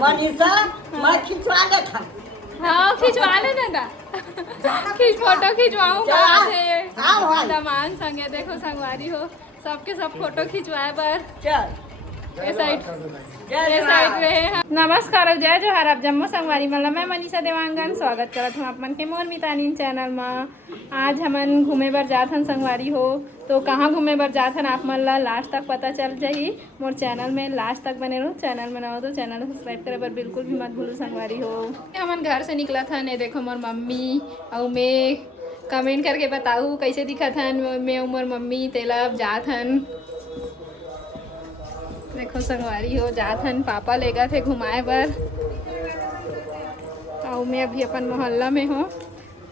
मनीषा मैं खिंचवा ले था। हाँ खिंचवा लेना ना फोटो खिंचवाऊंगा दमान संगे देखो संगवारी हो सबके सब फोटो खिंचवाए पर चल ये साइड रहे। नमस्कार जय जोहार आप जम्मू संगवारी मतलब मैं मनीषा देवांगन स्वागत करत हूँ आप मन के मोर मितानी चैनल में। आज हमन घूमे बर जात हन संगवारी हो तो कहाँ घूमे बर जात हन आप मन ला लास्ट तक पता चल जाही मोर चैनल में। लास्ट तक बने रहो चैनल में ना हो तो चैनल सब्सक्राइब करे बर बिल्कुल भी मत भूलो संगवारी हो। हमन घर से निकला था ने देखो मोर मम्मी और मैं कमेंट करके बताऊ कैसे दिखत हन मैं और मोर मम्मी तेला जात हन। देखो संगवारी हो जात हन पापा ले गए थे घुमाए बर और मैं अभी अपन मोहल्ला में हूँ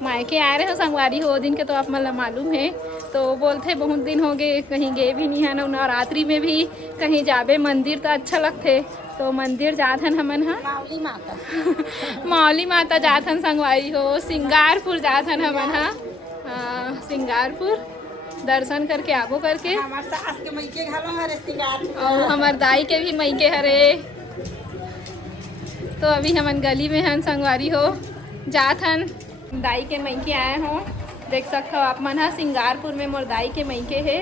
मायके आए रहे हो संगवारी हो दिन के तो आप मतलब मालूम है तो बोलते बहुत दिन हो गए कहीं गए भी नहीं है ना नवरात्रि में भी कहीं जाबे मंदिर तो अच्छा लगते तो मंदिर जात हन हमन हाँ मावली माता मौली माता जात हन संगवारी हो सिंगारपुर जात हन हमन हाँ सिंगारपुर दर्शन करके आबो करके हमार सास के मईके घलो हरे सिंगार और हमार दाई के भी मईके हरे तो अभी हमन गली में हन संगवारी हो जात हन दाई के मईके आए हो देख सकते हो आप मन हाँ सिंगारपुर में मोर दाई के मईके है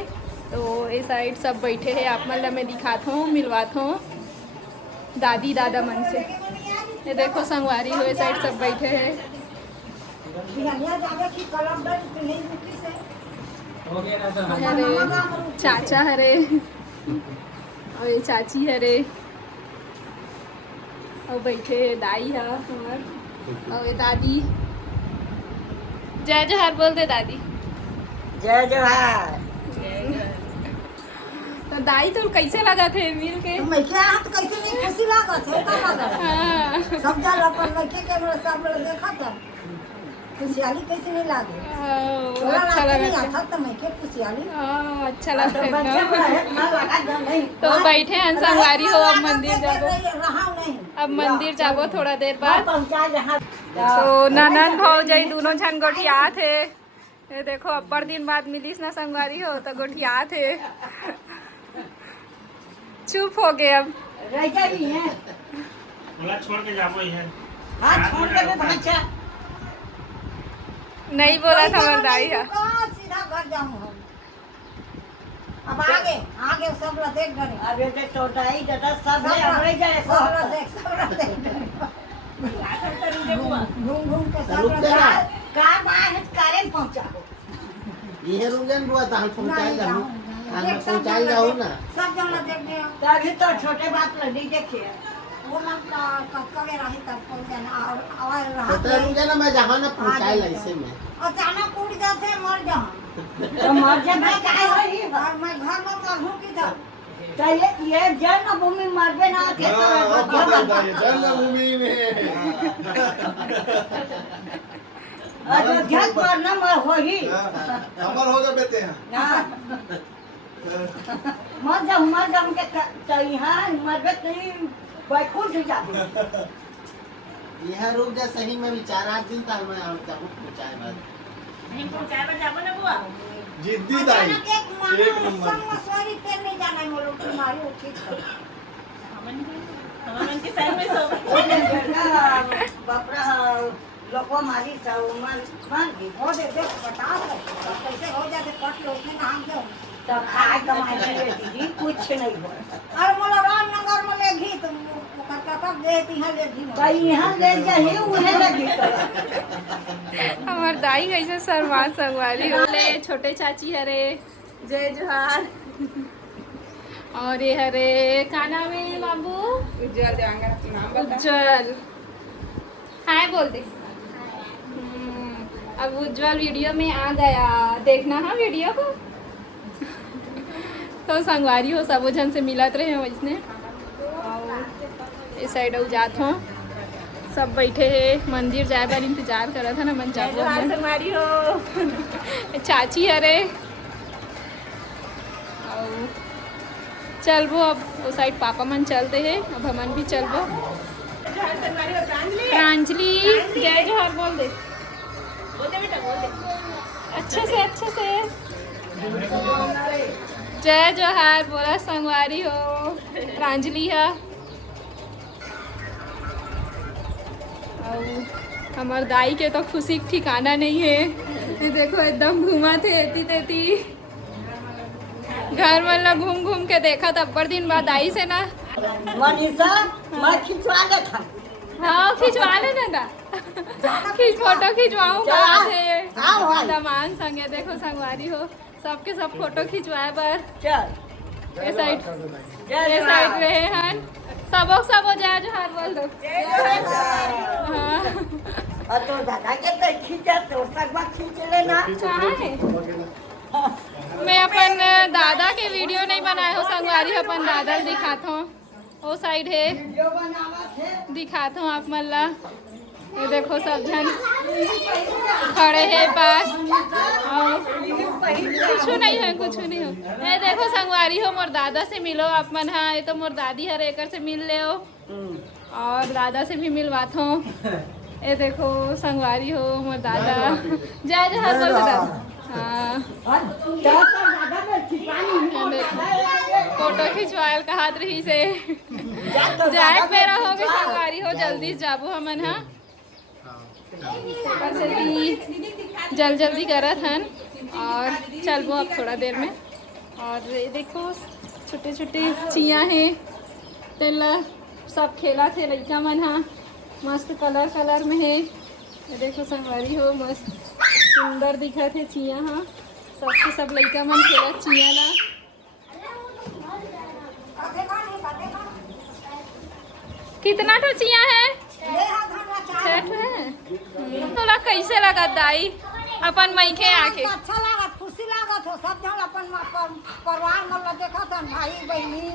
तो ये साइड सब बैठे हैं आप मन ला मैं दिखात हूँ मिलवात हूँ दादी दादा मन से। ये देखो संगवारी हो ये साइड सब बैठे हैं हरे चाचा हरे और ये चाची हरे और बैठे दाई है और ये दादी जय जोहार बोल दे दादी जय जोहार। तो दाई तो कैसे लगा थे मिल के मईके हाथ कैसे नहीं खुशी लागत है का लागत हाँ सब जल अपन मईके के हमरा सब लोग देखा था खुशहाली कैसे नहीं लागे अच्छा लगा था तो मईके खुशहाली अच्छा लगा नहीं तो बैठे हैं संगवारी हो अब मंदिर जाबो रहा नहीं अब मंदिर जाबो थोड़ा देर बाद पहुंचा जहां तो ननन भौजाई दोनों जन गोठिया थे ये देखो अब्बड़ दिन बाद मिलीस ना संगवारी हो तो गोठिया थे चुप हो गए अब रह जाई है बोला छोड़ के जाबो ही है हां छोड़ के भाचा नहीं बोला था हमार दाई है सीधा घर जाऊं हम अब आगे आगे सब लोग देख गए अबे देख तो दाई दादा सब रह जाए सब देख घूम घूम के सब का बाहर कारे पहुंचा ये रुकन बुआ तो हम पहुंचाई जाऊं हम पहुंचाई जाऊं ना सब जन देखने तभी तो छोटे बात लड़ी देखिए वो मन का कटकवे रही तब पहुंचना और आवाज रहा तो रुकन मैं जहां ना पहुंचाई ऐसे में अचानक उड़ जाते मर जाऊं तो मर जा मैं काय होई और मैं घर में मरहूं किधर तो ये जन्मभूमि मरबे ना के तो जन्मभूमि में अयोध्या मरना मर होही अमर हो जाबे ते मर जाऊं के तो यहाँ मरबे नहीं बैकुंठ जाबे यह रुक जा सही में विचारा दिन तक मैं जाबो पहुंचाए बाद नहीं पहुंचाए बा जाबो ना बुआ जिद्दी दाई एक नंबर संगसवारी तेल नहीं जाना मोलो तुम्हारी उठी हमन के साइड में सब बापरा लोको मारी सा उमर मान की हो दे देख बता कैसे हो जाते कट लो उसने नाम दो तो खाए कमाए ले दीदी कुछ नहीं हो और मोला रामनगर में ले घी तुम करका तब देती है ले घी भाई यहां ले जाही उहे ले घी हमार दाई कैसे शर्मा संगवारी हो ले छोटे चाची हरे जय जोहार और ये हरे का नाम है बाबू उज्जवल देवांगन नाम बता उज्जवल हाय बोल दे अब उज्जवल वीडियो में आ गया देखना हाँ वीडियो को तो संगवारी हो सब जन से मिलत रहे वैसने इस साइड जात हो सब बैठे हैं मंदिर जाए बार इंतजार करा था ना मन जाबो संगवारी हो चाची हरे और चलबो अब वो साइड पापा मन चलते हैं अब हमन भी चलबो प्रांजलि जय जोहार बोल दे बेटा बोल दे अच्छे से जय जोहार बोला संगवारी हो प्रांजलि है और हमार दाई के तो खुशी के ठिकाना नहीं है। ये देखो एकदम घूमा थे एती तेती घर मतलब घूम घूम के देखा था अब्बर दिन बाद आई से ना। मनीषा मैं खिंचवा ले था। हाँ खिंचवा लेना ना फोटो खिंचवाऊँ दमान संगे। देखो संगवारी हो सबके सब फोटो खिंचवाए पर चल ये साइड रहे हन सबो सब हो जाए जो हार बोल दो। हाँ और तो दादा के तो खींचा तो सब खींच लेना। कहाँ है? मैं अपन दादा के वीडियो नहीं बनाए हो संगवारी अपन दादा दिखाता हूँ। वो साइड है वीडियो बनावा थे दिखाता हूँ आप मल्ला। ये देखो सब जन खड़े हैं पास और कुछ नहीं है कुछ नहीं हो। ये देखो संगवारी हो मोर दादा से मिलो आप मन। हाँ ये तो मोर दादी हर एकर से मिल ले हो और दादा से भी मिलवात हो। ये देखो संगवारी हो मोर दादा जय जय हर बोल दादा। हाँ फोटो खिंचवायल कहात रही से जाए मेरा हो गए संगवारी हो जल्दी जाबो हमन। हाँ जल्दी करत हन और चलबो अब थोड़ा देर में। और ये देखो छोटे छोटे चिया हैं तेला सब खेला थे लड़का मन। हाँ मस्त कलर में है। ये देखो संगवारी हो मस्त सुंदर दिखा थे चिया। हाँ सबके सब लड़का मन खेला चिया ला। कितना तो चिया है? 6 है। तोला कैसे लगा दाई अपन मैके आके? अच्छा लागत खुशी लागत हो सब जन अपन परिवार में लोग देखत हन भाई बहनी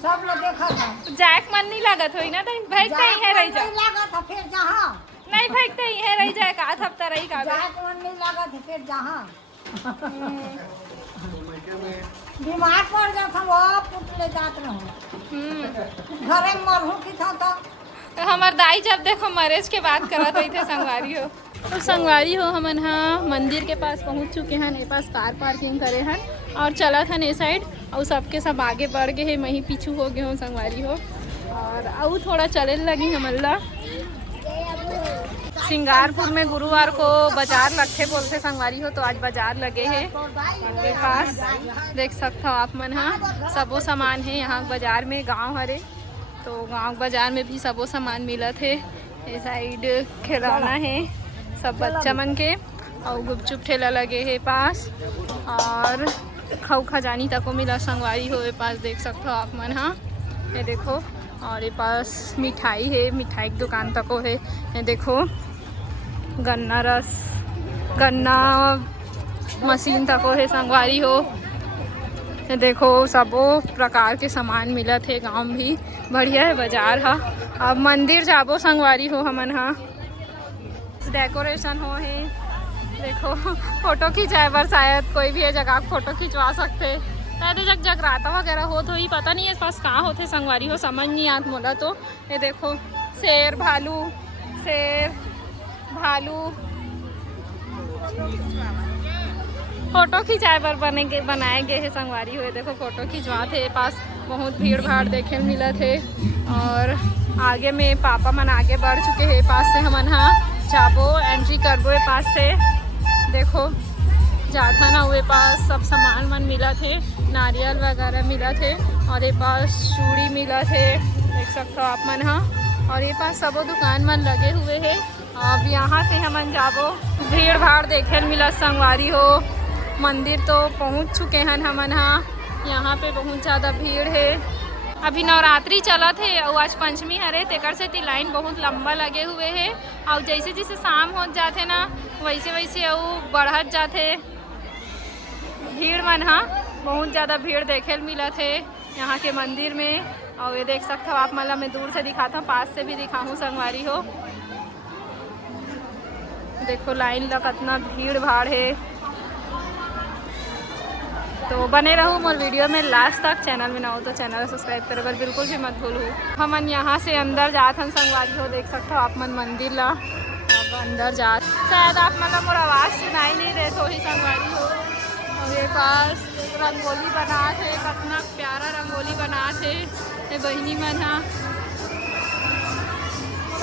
सब लोग देखत हन। जाक मन नहीं लागत होई ना दाई भाई कहीं है रह जा लागत है फिर जहां नहीं भाई कहीं है रह जाए का हफ्ता रही का जाक मन नहीं लागत है फिर जहां बीमार पड़ जात हम वो पुतले जात रहो घरे में मरहू की था तो हमार दाई जब देखो मैरिज के बात करत हुई थे संगवारी हो। तो संगवारी हो हमन हाँ मंदिर के पास पहुंच चुके हैं। ये पास कार पार्किंग करे हैं और चला था ये साइड और सबके सब आगे बढ़ गए हैं। वहीं पीछू हो गए हो संगवारी हो और आऊ थोड़ा चले लगी हमला। सिंगारपुर में गुरुवार को बाजार लगते बोलते संगवारी हो तो आज बाजार लगे हैं के पास देख सकते हो आप मन। हाँ सबो सामान है यहाँ बाजार में गांव हरे तो गांव बाजार में भी सबो सामान मिला थे। ये साइड खिलौना है सब बच्चा मन के और गुपचुप ठेला लगे है पास और खाऊ खजानी तक को मिला संगवारी हो। ये पास देख सकते हो आप मन। हाँ ये देखो और ये पास मिठाई है मिठाई की दुकान तक को है। ये देखो गन्ना रस गन्ना मशीन तक को है संगवारी हो। ये देखो सबो प्रकार के सामान मिला थे गांव में भी बढ़िया है बाजार। हाँ अब मंदिर जाबो संगवारी हो हमन। हाँ डेकोरेशन हो है देखो फोटो खिंचाए बर शायद कोई भी है जगह फोटो खिंचवा सकते। शायद जग जगराता वगैरह हो तो ही पता नहीं है पास कहाँ होते संगवारी हो समझ नहीं आत मोला। तो ये देखो शेर भालू फोटो खिंचाए बर बनाए गए है संगवारी हुए। देखो फोटो खिंचवा थे पास बहुत भीड़ भाड़ देखे मिला थे और आगे में पापा मन आगे बढ़ चुके हैं पास से हमन। हाँ जाबो एंट्री करबो ये पास से देखो जाता ना हुए पास सब सामान मन मिला थे नारियल वगैरह मिला थे और ये पास चूड़ी मिला थे देख सकते हो आप मन। हाँ और ये पास सबो दुकान मन लगे हुए हैं। अब यहाँ से हमन जाबो भीड़ भाड़ देखे मिला संगवारी हो। मंदिर तो पहुँच चुके हैं हमन। हाँ यहाँ पे बहुत ज़्यादा भीड़ है। अभी नवरात्रि चला थे और आज पंचमी हरे तेकर से लाइन बहुत लंबा लगे हुए है और जैसे जैसे शाम हो जाते ना वैसे वैसे वो बढ़त जाते भीड़ मन। हाँ बहुत ज़्यादा भीड़ देखे मिला थे यहाँ के मंदिर में और ये देख सकते हो आप मतलब मैं दूर से दिखाता हूँ पास से भी दिखाऊँ संगवारी हो। देखो लाइन लग कितना भीड़ भाड़ है। तो बने रहो मोर वीडियो में लास्ट तक। चैनल में ना हो तो चैनल सब्सक्राइब करे बर बिल्कुल भी मत भूलो। हमन यहाँ से अंदर जात हन संगवारी हो देख सकते हो आप मन मंदिर ला अब अंदर जात शायद आप मतलब मोर आवाज़ सुनाई नहीं दे तो ही संगवारी हो। और ये पास रंगोली बना थे कितना प्यारा रंगोली बना थे ये बहनी मन। हाँ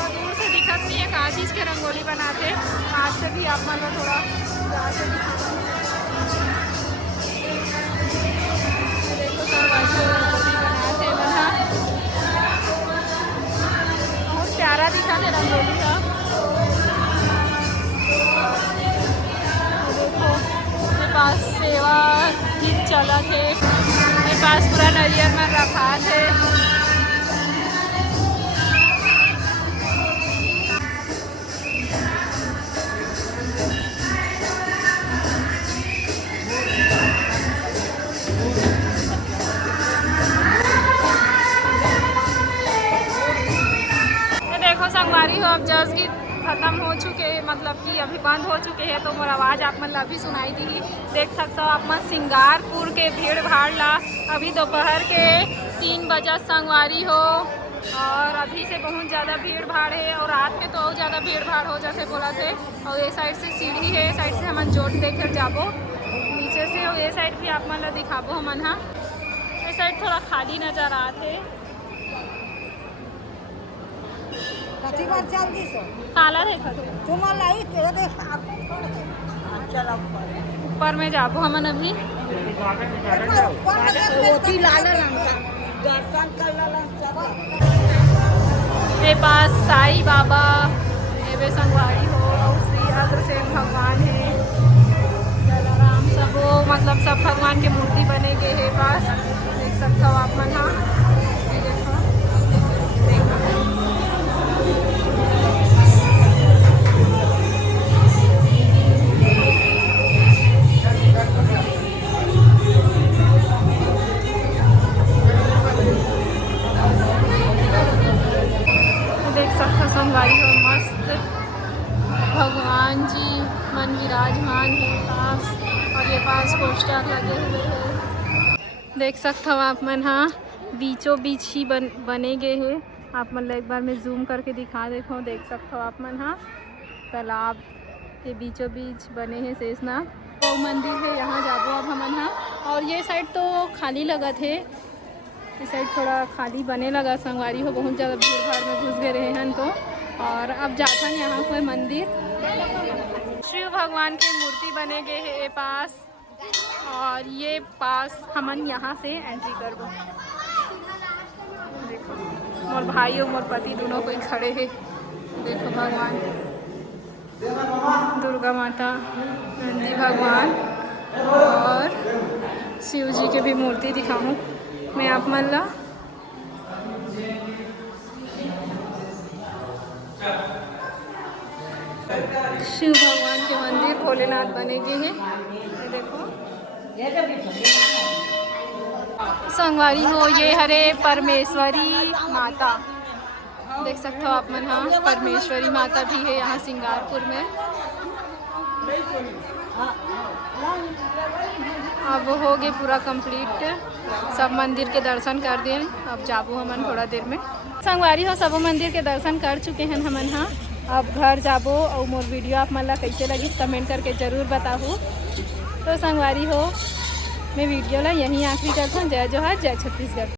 दूर से दिखा गर्मी है कहाँ चीज़ के रंगोली बनाते, आज से भी आप मतलब थोड़ा जाके देखो संगवारी रंगोली बनाते बना बहुत प्यारा दिखा है रंगोली का। देखो मेरे पास सेवा गीत चला थे, मेरे पास पूरा नरियर में रखा थे। देखो संगवारी हो अब जस गीत खत्म हो चुके हैं, मतलब कि अभी बंद हो चुके हैं, तो मोर आवाज़ आप मन अभी सुनाई दी। देख सकते हो आप मन सिंगारपुर के भीड़ भाड़ ला। अभी दोपहर के 3 बजे संगवारी हो और अभी से बहुत ज़्यादा भीड़ भाड़ है और रात में तो और ज़्यादा भीड़ भाड़ हो जाते बोला थे। और ये साइड से सीढ़ी है, साइड से हमन जोट देकर जाबो नीचे से, और ये साइड भी आप मन ला दिखाबो हमन। हाँ ये साइड थोड़ा खाली नज़र आते, कच्ची बात जल्दी से काला देखा थे। तुम्हारा लाई तेरे देख चलो ऊपर में जाबो हमन अभी। रोटी लाल रंग का दर्शन कर ला। मेरे पास साईं बाबा एवे संगवारी हो और श्री अग्रसेन भगवान है, जलाराम सब हो, मतलब सब भगवान के मूर्ति बने के है पास। देख सकते हो आप मन। हाँ देख सकते संगवारी हो, मस्त भगवान जी मन विराजमान है पास, और ये पास पोस्टर लगे हुए हैं। देख सकते हो आप मन। हाँ बीचों बीच ही बने गए हैं। आप मन एक बार मैं जूम करके दिखा देखो, देख सकते हो आप मन। हाँ तालाब के बीचों बीच बने हैं शेषनाग। तो मंदिर है, यहाँ जाबो अब हमन। हाँ और ये साइड तो खाली लगा थे, इस साइड थोड़ा खाली बने लगा संगवारी हो, बहुत ज़्यादा भीड़ भाड़ में घुस गए रहे हैं तो। और अब जाता है यहाँ कोई मंदिर, शिव भगवान की मूर्ति बने गए है ये पास, और ये पास हमन यहाँ से एंट्री करबो। देखो मोर भाई और मोर पति दोनों कोई खड़े हैं। देखो भगवान, दुर्गा माता, नंदी भगवान और शिव जी के भी मूर्ति दिखाऊँ मैं आप मन ला। शिव भगवान के मंदिर भोलेनाथ बने गए हैं। देखो संगवारी हो, ये हरे परमेश्वरी माता, देख सकते हो आप मन। हाँ परमेश्वरी माता भी है यहाँ सिंगारपुर में। अब हो गए पूरा कंप्लीट, सब मंदिर के दर्शन कर दें। अब जाबो हमन थोड़ा देर में। संगवारी हो सब मंदिर के दर्शन कर चुके हैं हमन। हाँ अब घर जाबो और मोर वीडियो आप मन ला कैसे लगी कमेंट करके ज़रूर बताओ। तो संगवारी हो मैं वीडियो ला यहीं आखिरी करता हूँ। जय जोहार, जय छत्तीसगढ़।